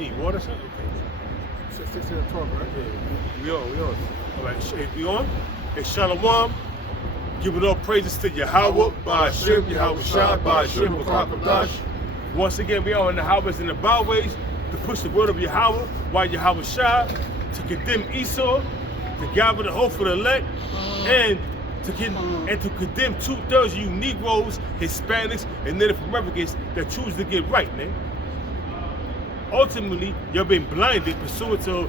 need? Water, son? Okay. 16 and 12, right? Yeah. We on. All right, we on? Hey, Shalom. Giving all praises to Yahweh, Ba'ashem, Yahweh Shah, Ba'ashem, Makakadash. Once again, we are in the highways and the byways to push the word of Yahweh, while Yahweh Shah, to condemn Esau, to gather the hope for the elect, and to condemn 2/3 of you Negroes, Hispanics, and Native Americans that choose to get right, man. Ultimately, you're being blinded pursuant to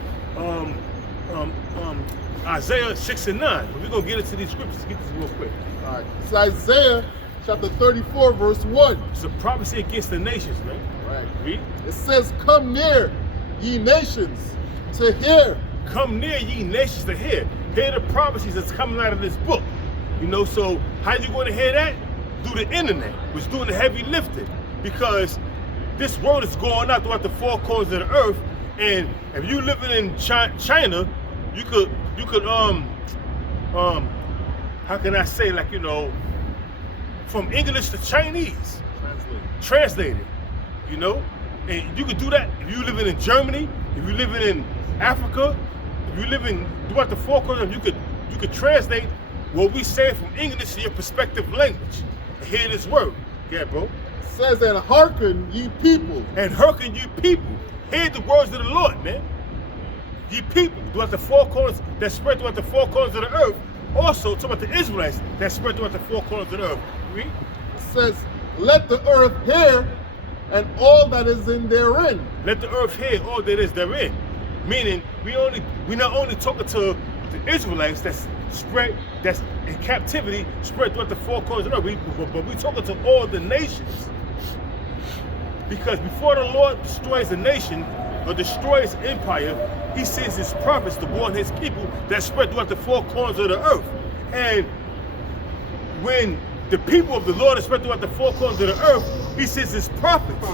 Isaiah 6 and 9. But we're going to get into these scriptures. Get this real quick. All right. It's Isaiah chapter 34, verse 1. It's a prophecy against the nations, man. Right. Read. It says, "Come near, ye nations, to hear." Come near, ye nations, to hear. Hear the prophecies that's coming out of this book. You know, so how you going to hear that? Through the internet, which is doing the heavy lifting. Because this word is going out throughout the four corners of the earth. And if you living in China, you could how can I say, like, you know, from English to Chinese, translate it, you know, and you could do that if you living in Germany, if you living in Africa, if you living throughout the four corners, you could translate what we say from English to your respective language. And hear this word, yeah, bro. It says, "And hearken, ye people." And hearken, you people. Hear the words of the Lord, man. Ye people, throughout the four corners that spread throughout the four corners of the earth. Also, talk about the Israelites that spread throughout the four corners of the earth. Read. It says, "Let the earth hear, and all that is in therein." Let the earth hear all that is therein. Meaning, we not only talking to the Israelites that's in captivity, spread throughout the four corners of the earth, but we talking to all the nations. Because before the Lord destroys a nation or destroys empire, he sends his prophets to warn his people that spread throughout the four corners of the earth. And when the people of the Lord are spread throughout the four corners of the earth, he sends his prophets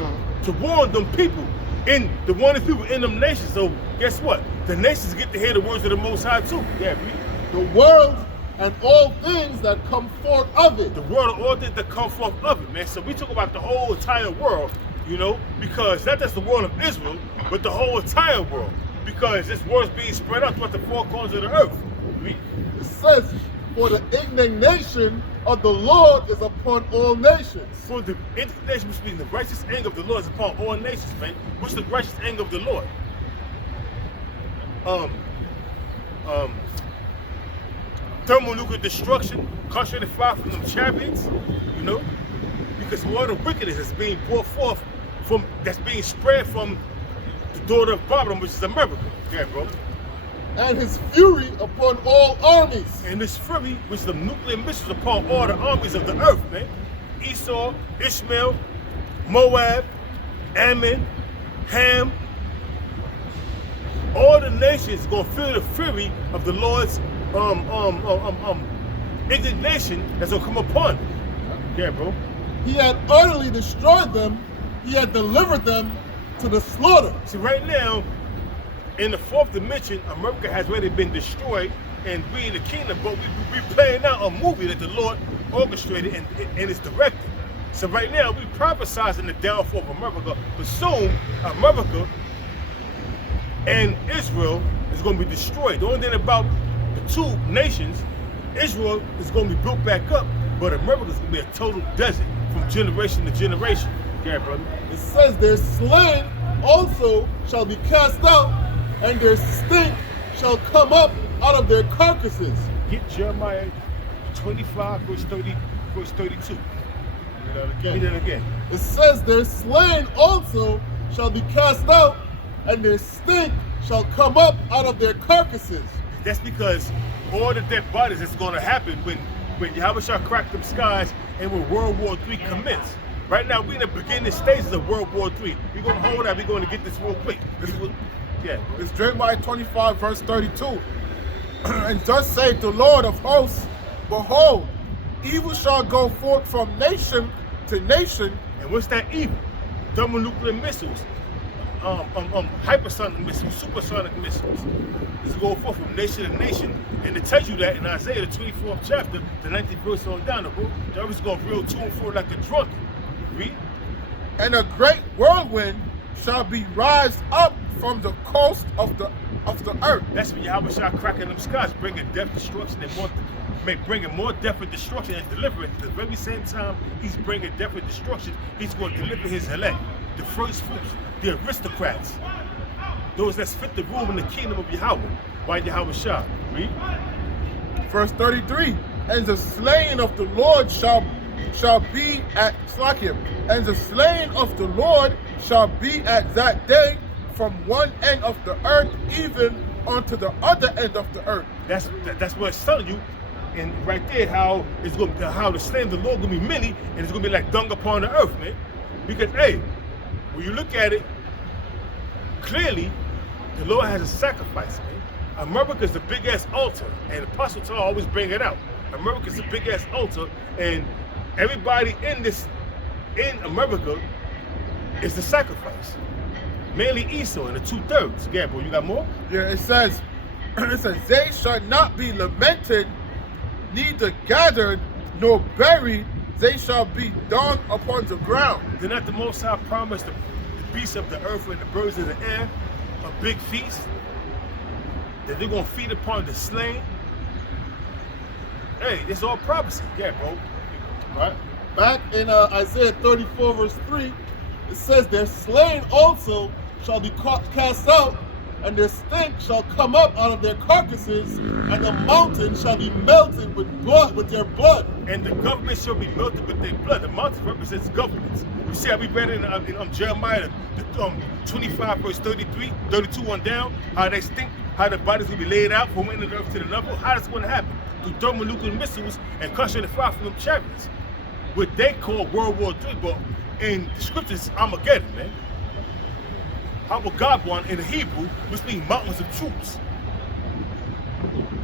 to warn them people in the warning people in them nations. So guess what? The nations get to hear the words of the Most High too. Yeah, the world and all things that come forth of it. The world and all things that come forth of it, man. So we talk about the whole entire world, you know, because not just the world of Israel, but the whole entire world. Because this word is being spread out throughout the four corners of the earth. It says, "For the indignation of the Lord is upon all nations." For the indignation, which means the righteous anger of the Lord is upon all nations, man. What's the righteous anger of the Lord? Thermonuclear destruction, concentrated fire from them chariots, you know, because all the wickedness is being brought forth that's being spread from the daughter of Babylon, which is America. Yeah, bro. And his fury upon all armies. And this fury, which is the nuclear missiles upon all the armies of the earth, man. Esau, Ishmael, Moab, Ammon, Ham. All the nations gonna feel the fury of the Lord's indignation that's gonna come upon them. Yeah, bro. He had utterly destroyed them. He had delivered them to the slaughter. See, right now, in the fourth dimension, America has already been destroyed, and we in the kingdom, but we playing out a movie that the Lord orchestrated and is directing. So right now, we prophesizing the downfall of America, but soon, America and Israel is going to be destroyed. The only thing about the two nations, Israel is going to be built back up, but America is going to be a total desert from generation to generation. Yeah, brother. It says, "Their slain also shall be cast out, and their stink shall come up out of their carcasses." Get Jeremiah 25, verse 32. Read that again. It says, "Their slain also shall be cast out, and their stink shall come up out of their carcasses." That's because all the dead bodies is going to happen when Yahweh shall crack them skies and when World War III commence. Right now, we're in the beginning stages of World War III. We're going to hold that. We're going to get this real quick. It's Jeremiah 25, verse 32. "And thus saith the Lord of hosts, Behold, evil shall go forth from nation to nation." And what's that evil? Thermonuclear missiles, hypersonic missiles, supersonic missiles. It's going forth from nation to nation. And it tells you that in Isaiah, the 24th chapter, the 19th verse on down, the earth is going real to and fro like a drunken. Read. "And a great whirlwind shall be raised up from the coast of the earth. That's when Yahweh shall cracking them skies, bringing death, destruction, and bringing more death and destruction and deliverance. At the very same time he's bringing death and destruction, he's going to deliver his elect, the first fruits, the aristocrats, those that's fit to rule in the kingdom of Yahweh. Why Yahweh shall? Read. Verse 33. And the slain of the Lord shall be at Slakim. And the slain of the Lord shall be at that day from one end of the earth even unto the other end of the earth. That's what it's telling you. And right there, how the slain of the Lord gonna be many, and it's gonna be like dung upon the earth, man. Because hey, when you look at it, clearly the Lord has a sacrifice, man. America's a big ass altar, and Apostle Paul always bring it out. America's a big ass altar, and everybody in America is the sacrifice. Mainly Esau in the 2/3. Gabriel, you got more? Yeah, it says, they shall not be lamented, neither gathered nor buried, they shall be dug upon the ground. Did not the Most High promise the beasts of the earth and the birds of the air a big feast? That they're gonna feed upon the slain? Hey, this is all prophecy. Yeah, bro. Right? Back in Isaiah 34 verse 3, it says, their slain also shall be cast out, and their stink shall come up out of their carcasses, and the mountain shall be melted with their blood. And the government shall be melted with their blood. The mountain represents governments. You see how we read it in Jeremiah 25 verse 32 on down, how they stink, how the bodies will be laid out from one end of the earth to the other. How that's going to happen? Through thermonuclear missiles and concentrated fire from them chariots. What they call World War III, but in the scriptures, Armageddon, man. Hamagabon in the Hebrew, which means mountains of troops.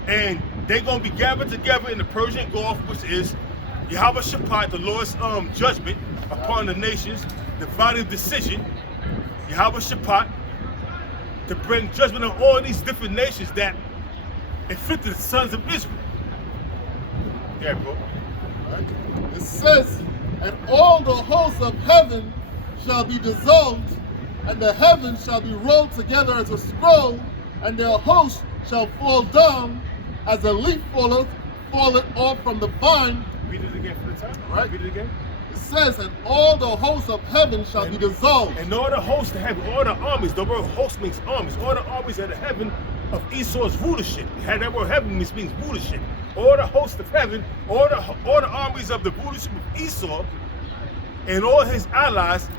And they're going to be gathered together in the Persian Gulf, which is Yahweh Shabbat, the Lord's judgment upon the nations, the body of decision, Yahweh Shabbat, to bring judgment on all these different nations that inflicted the sons of Israel. Yeah, bro. Right? It says, and all the hosts of heaven shall be dissolved, and the heavens shall be rolled together as a scroll, and their host shall fall down as a leaf falleth off from the vine. Read it again for the time. Right? Read it again. It says, and all the hosts of heaven shall be dissolved. And all the hosts of heaven, all the armies, the word host means armies, all the armies of the heaven of Esau's rulership. That word heaven means rulership. All the hosts of heaven, all the armies of the rulership of Esau and all his allies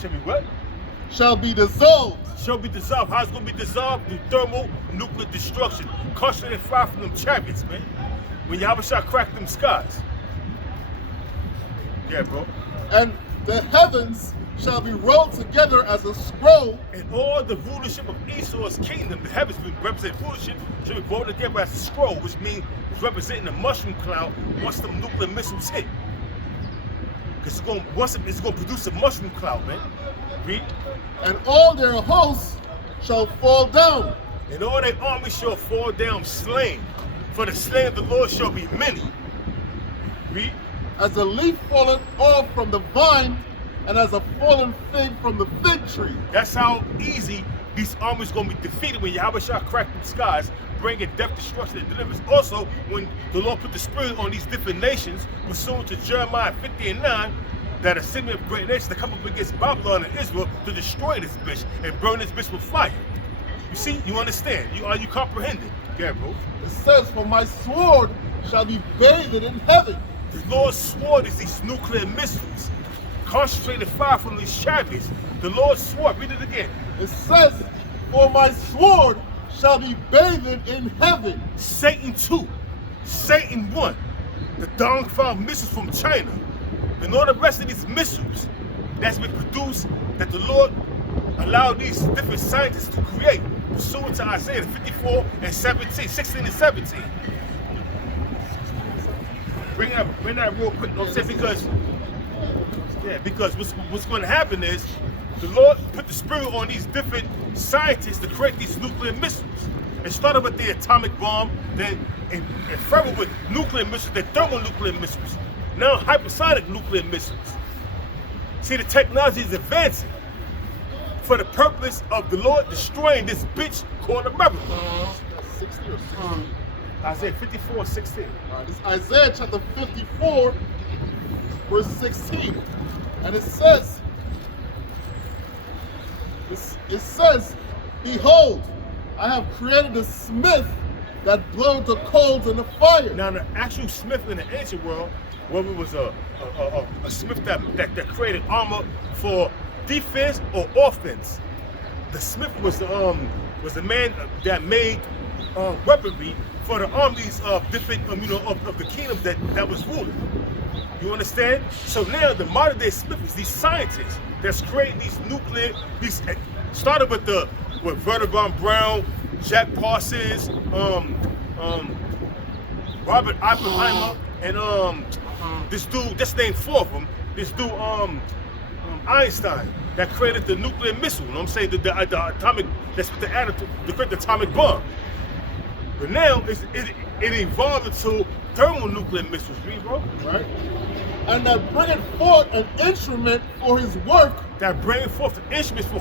shall be what? Shall be dissolved. Shall be dissolved. How it's going to be dissolved? Through thermonuclear destruction. Concentrated fire from them chariots, man. When Yahweh shall crack them skies. Yeah, bro. And the heavens shall be rolled together as a scroll. And all the rulership of Esau's kingdom, the heavens represent rulership, shall be rolled together as a scroll, which means it's representing the mushroom cloud once the nuclear missiles hit. Because it's going to produce a mushroom cloud, man. Read. And all their hosts shall fall down. And all their armies shall fall down slain. For the slain of the Lord shall be many. Read. As a leaf falleth off from the vine, and as a fallen fig from the fig tree. That's how easy these armies going to be defeated when Yahweh shall crack the skies, bringing death, destruction, and deliverance. Also, when the Lord put the spirit on these different nations, pursuant to Jeremiah 50:9, that assembly of great nations to come up against Babylon and Israel to destroy this bitch and burn this bitch with fire. You see, you understand? Are you comprehending? Yeah, bro. It says, for my sword shall be bathed in heaven. The Lord's sword is these nuclear missiles, concentrated fire from these chariots. The Lord's sword, read it again. It says, for my sword shall be bathed in heaven. Satan 2, Satan 1, the Dongfang missiles from China, and all the rest of these missiles that's been produced, that the Lord allowed these different scientists to create, pursuant to Isaiah 54 and 17, 16 and 17. Bring that real quick, don't say because what's going to happen is the Lord put the spirit on these different scientists to create these nuclear missiles. It started with the atomic bomb, then and further with nuclear missiles, then thermonuclear missiles, now hypersonic nuclear missiles. See, the technology is advancing. for the purpose of the Lord destroying this bitch called America. That's 60 or 60? Isaiah 54:16. This is Isaiah chapter 54, verse 16. And it says, behold, I have created a smith that blows the coals in the fire. Now, the actual smith in the ancient world, whether it was a smith that created armor for defense or offense, the smith was the man that made weaponry for the armies of different of the kingdoms that was ruling. You understand? So now the modern day smith is these scientists that's creating these started with Werner von Braun, Jack Parsons, Robert Oppenheimer, and this dude, just named four of them, this dude Einstein, that created the nuclear missile. You know what I'm saying? The atomic, that's what the attitude, to create the atomic bomb. But now it evolved into thermonuclear missiles, bro. Right? And that bringeth forth an instrument for his work. That bringing forth the instruments for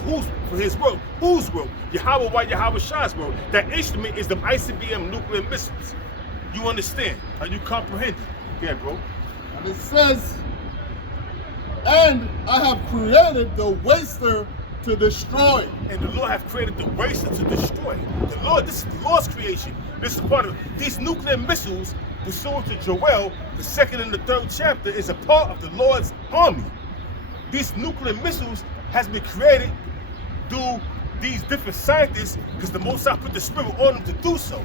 his work. Whose work? Yahweh White Yahweh Shah's work. That instrument is the ICBM nuclear missiles. You understand? Are you comprehending? Yeah, bro. And it says, and I have created the waster to destroy. And the Lord have created the waster to destroy. The Lord, this is the Lord's creation. This is part of these nuclear missiles. Pursuant to Joel, the 2nd and the 3rd chapter, is a part of the Lord's army. These nuclear missiles has been created through these different scientists because the Most High put the Spirit on them to do so.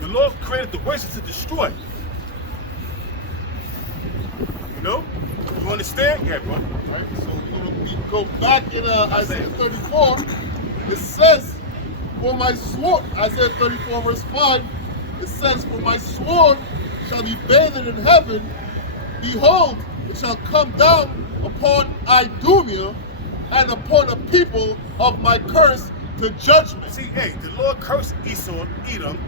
The Lord created the waster to destroy. You know? You understand? Yeah, bro. Right? So when we go back in Isaiah 34, it says, for my sword, Isaiah 34 verse 5, it says, for my sword shall be bathed in heaven, behold, it shall come down upon Idumea and upon the people of my curse to judgment. See, hey, the Lord cursed Esau and Edom.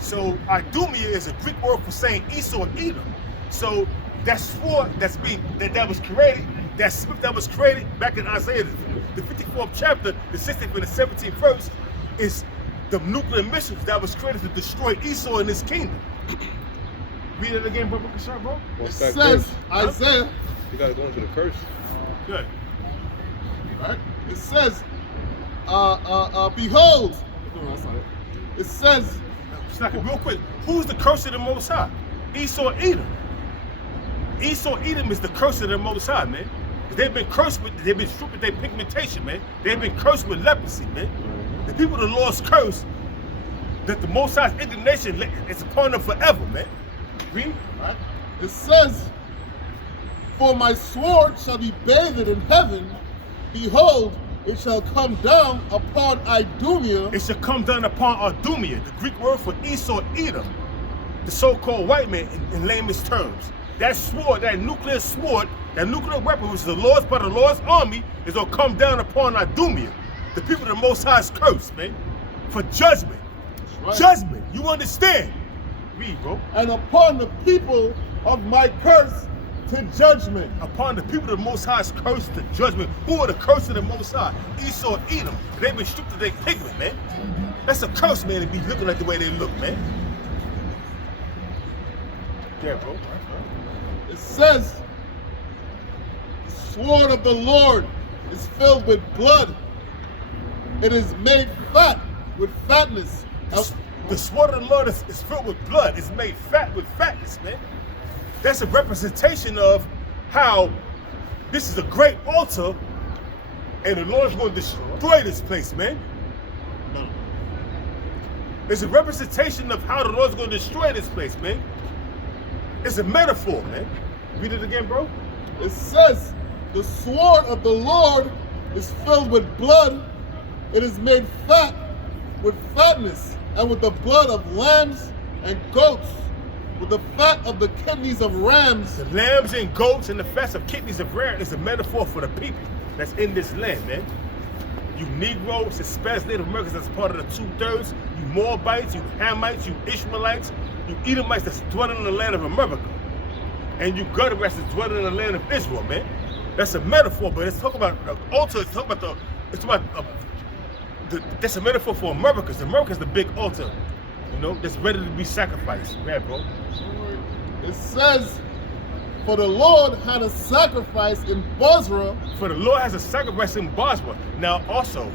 So Idumea is a Greek word for saying Esau and Edom. So that sword that was created, that smith that was created back in Isaiah, the 54th chapter, the 16th and the 17th verse, is the nuclear missiles that was created to destroy Esau and his kingdom. Read it again, bro. Bro. It says, Isaiah. You gotta go into the curse. Good. Right? It says, behold. No, that's not it. It says, real quick, who's the curse of the Most High? Esau and Edom. Esau and Edom is the curse of the Most High, man. They've been cursed they've been stripped with their pigmentation, man. They've been cursed with leprosy, man. The people of the Lord's curse, that the Most High's indignation is upon them forever, man. Read. Right? It says, for my sword shall be bathed in heaven, behold, it shall come down upon Idumea. It shall come down upon Idumea, the Greek word for Esau, Edom, the so-called white man in layman's terms. That sword, that nuclear weapon, which is the Lord's part of the Lord's army, is gonna come down upon Idumea. The people of the Most High's curse, man, for judgment. Right. Judgment. You understand? Read, bro. And upon the people of my curse to judgment. Upon the people of the Most High's curse to judgment. Who are the curse of the Most High? Esau, Edom. They've been stripped of their pigment, man. That's a curse, man, to be looking like the way they look, man. Yeah, bro. It says, the sword of the Lord is filled with blood. It is made fat with fatness. The sword of the Lord is filled with blood. It's made fat with fatness, man. That's a representation of how this is a great altar and the Lord's going to destroy this place, man. No. It's a representation of how the Lord's going to destroy this place, man. It's a metaphor, man. Read it again, bro. It says, the sword of the Lord is filled with blood. It is made fat with fatness, and with the blood of lambs and goats, with the fat of the kidneys of rams. The lambs and goats and the fats of kidneys of rams is a metaphor for the people that's in this land, man. You Negroes, Hispanics, Native Americans that's part of the 2/3, you Moabites, you Hamites, you Ishmaelites, you Edomites that's dwelling in the land of America. And you Gutterites that's dwelling in the land of Israel, man. That's a metaphor, but it's talking about the altar, it's it's about that's a metaphor for America. America's the big altar, you know, that's ready to be sacrificed. Yeah, bro. It says, for the Lord had a sacrifice in Bozrah. For the Lord has a sacrifice in Bozrah. Now, also,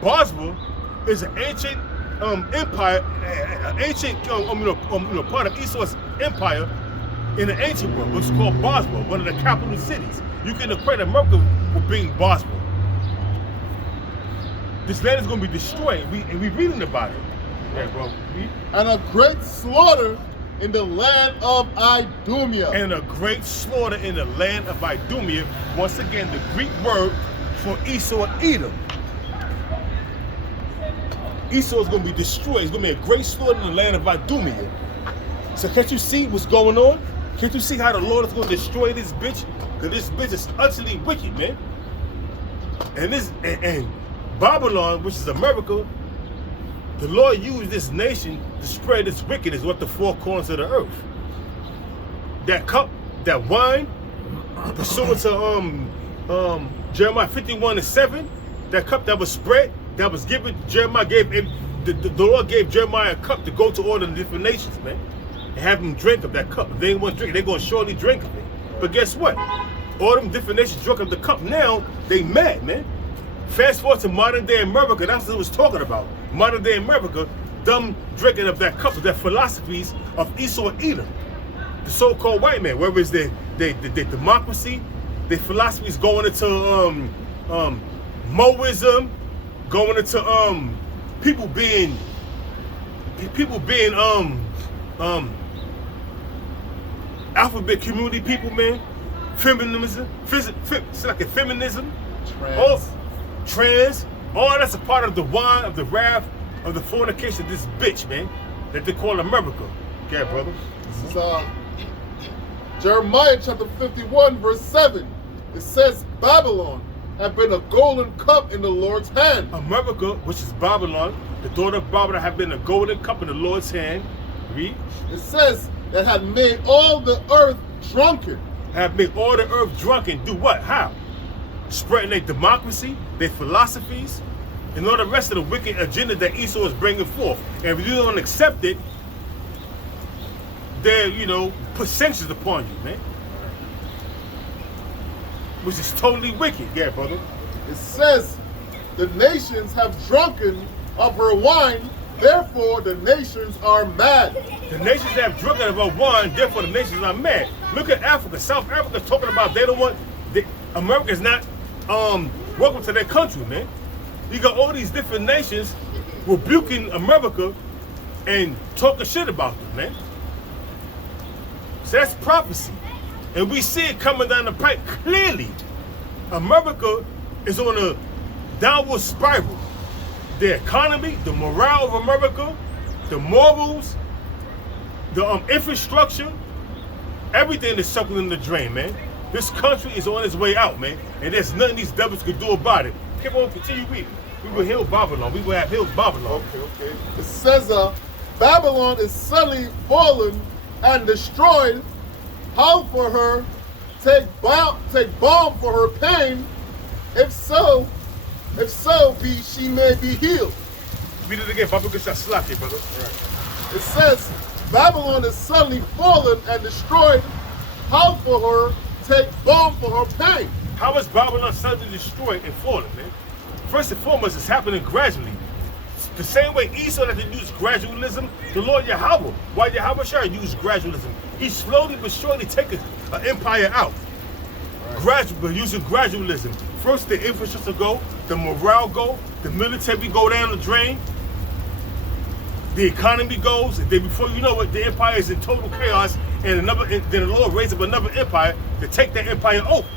Bozrah is an ancient empire, an ancient part of Esau's empire in the ancient world, which is called Bozrah, one of the capital cities. You can equate America with being Bozrah. This land is going to be destroyed, and we're reading about it. Yeah, bro. And a great slaughter in the land of Idumea. And a great slaughter in the land of Idumea. Once again, the Greek word for Esau and Edom. Esau is going to be destroyed. It's going to be a great slaughter in the land of Idumea. So can't you see what's going on? Can't you see how the Lord is going to destroy this bitch? Because this bitch is utterly wicked, man. And Babylon, which is America, the Lord used this nation to spread its wickedness with the four corners of the earth. That cup, that wine, pursuant to Jeremiah 51:7, that cup that was spread, that was given, Jeremiah gave him, the Lord gave Jeremiah a cup to go to all the different nations, man, and have them drink of that cup. If they didn't want to drink it, they're going to surely drink of it. But guess what? All them different nations drunk of the cup. Now, they mad, man. Fast forward to modern day America, that's what it was talking about. Modern day America, them drinking of that cup, of their philosophies of Esau and Edom. The so-called white man, whether it's their democracy, their philosophies going into Moism, going into people being alphabet community people, man. Feminism, it's like a feminism. Trans, all that's a part of the wine, of the wrath, of the fornication of this bitch, man, that they call America. Okay, brother. This is Jeremiah chapter 51, verse 7. It says, Babylon had been a golden cup in the Lord's hand. America, which is Babylon, the daughter of Babylon, had been a golden cup in the Lord's hand. Read. It says that had made all the earth drunken. Have made all the earth drunken. Do what? How? Spreading their democracy, their philosophies, and all the rest of the wicked agenda that Esau is bringing forth. And if you don't accept it, they, put sanctions upon you, man. Which is totally wicked. Yeah, brother. It says, the nations have drunken of her wine, therefore the nations are mad. The nations have drunken of her wine, therefore the nations are mad. Look at Africa. South Africa is talking about they don't want, America is not welcome to their country, man. You got all these different nations rebuking America and talking shit about them, man. So that's prophecy. And we see it coming down the pipe clearly. America is on a downward spiral. The economy, the morale of America, the morals, the infrastructure, everything is sucking in the drain, man. This country is on its way out, man, and there's nothing these devils could do about it. Keep on, continue reading. We will heal Babylon. We will have healed Babylon. Okay. It says, Babylon is suddenly fallen and destroyed. How for her? Take balm for her pain. If so, she may be healed. Read it again. Babylon gets that slap here, brother. Right. It says, Babylon is suddenly fallen and destroyed. How for her? Take balm for her pain. How is Babylon suddenly destroyed and fallen, man? First and foremost, it's happening gradually. The same way Esau had to use gradualism, the Lord Yahweh, why Yahweh Shah used gradualism. He slowly but surely taking an empire out. Right. Using gradualism. First the infrastructure go, the morale go, the military go down the drain, the economy goes, and then before you know it, the empire is in total chaos, and then the Lord raised up another empire to take that empire over.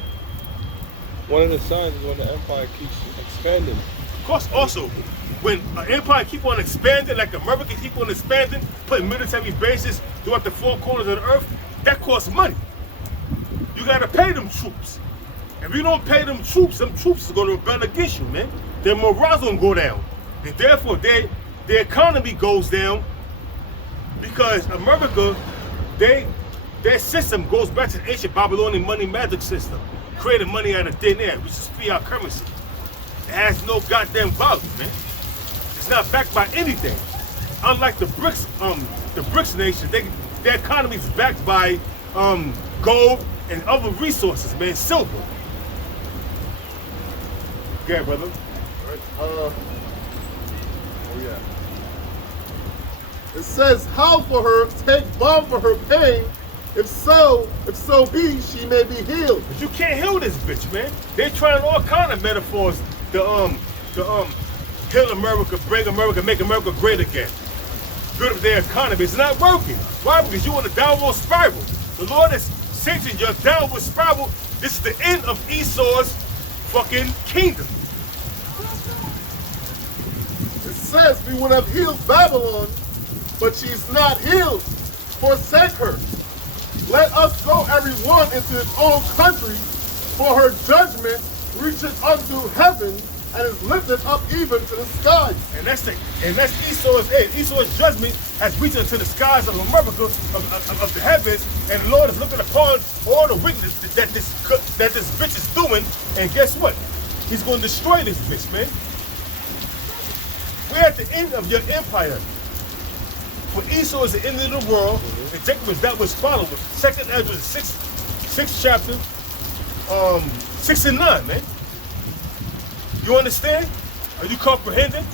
One of the signs is when the empire keeps expanding. Of course, also, when an empire keep on expanding, like America keep on expanding, putting military bases throughout the four corners of the earth, that costs money. You gotta pay them troops. If you don't pay them troops is gonna rebel against you, man. Their morale's gonna go down. And therefore, their economy goes down because America, their system goes back to the ancient Babylonian money magic system, creating money out of thin air, which is fiat currency. It has no goddamn value, man. It's not backed by anything. Unlike the BRICS nation, their economy is backed by gold and other resources, man, silver. Okay, brother. Oh yeah. It says, how for her take balm for her pain, if so be she may be healed. But you can't heal this bitch, man. They're trying all kind of metaphors to heal America, bring America, make America great again. Good of their economy. It's not working. Why? Because you're on a downward spiral. The Lord is changing your downward spiral. This is the end of Esau's fucking kingdom. It says we would have healed Babylon, but she's not healed. Forsake her. Let us go every one into his own country, for her judgment reacheth unto heaven and is lifted up even to the skies. And that's Esau's end. Esau's judgment has reached into the skies of America, of the heavens, and the Lord is looking upon all the wickedness that this bitch is doing. And guess what? He's going to destroy this bitch, man. We're at the end of your empire. For Esau is the end of the world, and Jacob is that which followeth. 2nd Ezra 6th chapter, 6 and 9, man. You understand? Are you comprehending?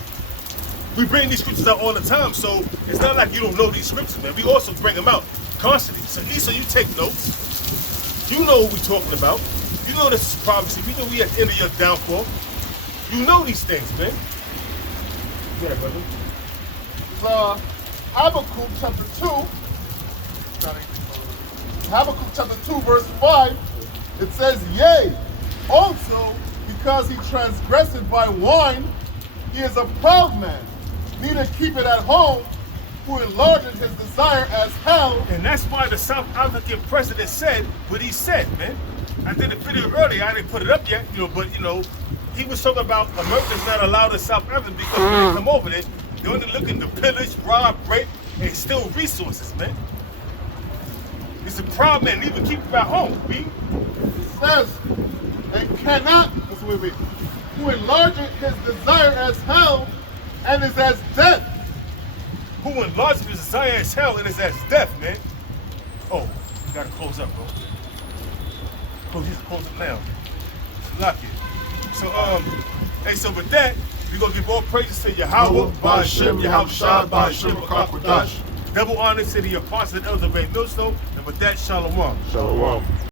We bring these scriptures out all the time, so it's not like you don't know these scriptures, man. We also bring them out constantly. So Esau, you take notes. You know what we're talking about. You know this is prophecy. You know we at the end of your downfall. You know these things, man. Yeah, brother. Habakkuk chapter 2, Habakkuk chapter 2 verse 5, it says, yea, also because he transgressed by wine, he is a proud man, neither keep it at home, who enlarged his desire as hell. And that's why the South African president said what he said, man. I did a video earlier, I didn't put it up yet, but he was talking about America's not allowed in South Africa because when they come over there, they're only looking to pillage, rob, rape, and steal resources, man. It's a problem, man. Even keep it at home, B. It says, and cannot, who enlargeth his desire as hell, and is as death. Who enlarges his desire as hell and is as death, man. Oh, you gotta close up, bro. Close it now. Lock it. So, so with that, we're going to give all praises to Yahweh, Ba'ashem, Yahushua, Ba'ashem, Ba'akakwadash. Double honor to the apostles and elders of Millstone. And with that, Shalom. Shalom.